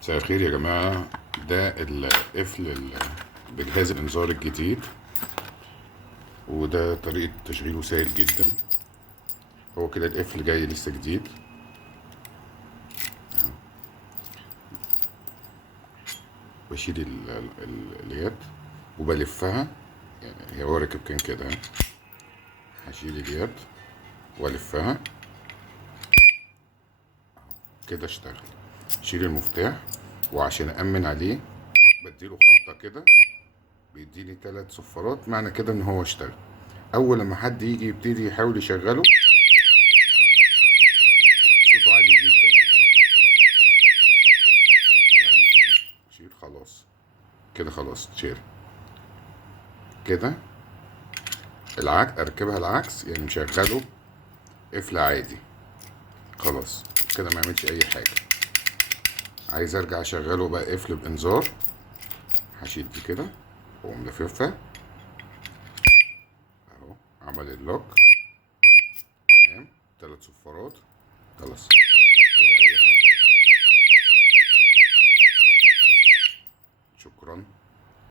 مساء الخير يا جماعة. ده القفل بجهاز الإنذار الجديد، وده طريقة تشغيله سهل جدا. هو كده القفل جاي لسه جديد. بشيل اليد وبلفها، يعني هو راكب كان كده. هشيل اليد والفها كده اشتغل. شيل المفتاح، وعشان أأمن عليه بديله خبطة كده، بيديني 3 صفارات، معنى كده ان هو اشتغل. اول لما حد يجي يبتدي يحاول يشغله صوته عالي جدا، يعني بعمل كده اشيل خلاص. كده خلاص اتشال. كده العكس، اركبها العكس يعني مشغله قفل عادي. خلاص كده ما يعملش اي حاجه. عايز ارجع اشغله بقى قفل بانذار، هشيل دي كده واقوم لففها اهو، عمل اللوك. تمام، 3 صفارات. خلاص كده اي حاجه